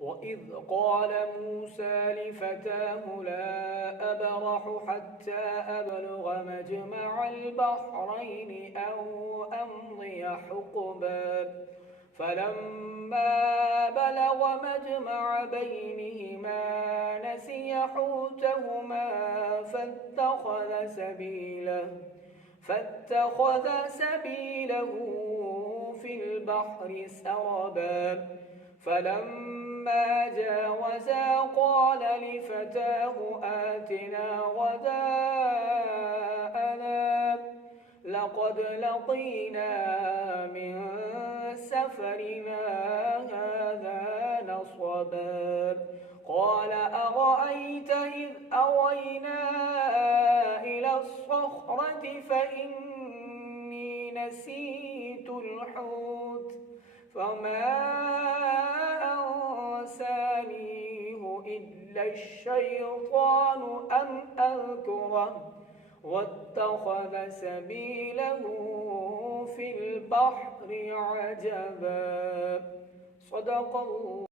وإذ قال موسى لفتاه لا أبرح حتى أبلغ مجمع البحرين أو أمضي حقبا فلما بلغ مجمع بينهما نسي حوتهما فاتخذ سبيله في البحر سربا فلما جاوزا قال لفتاه آتنا غداءنا لقد لقينا من سفرنا هذا نصبا قال أرأيت إذ أوينا إلى الصخرة فإني نسيت الحوت فما أنسانيه إلا الشيطان أن أذكره واتخذ سبيله في البحر عجبا. صدق الله.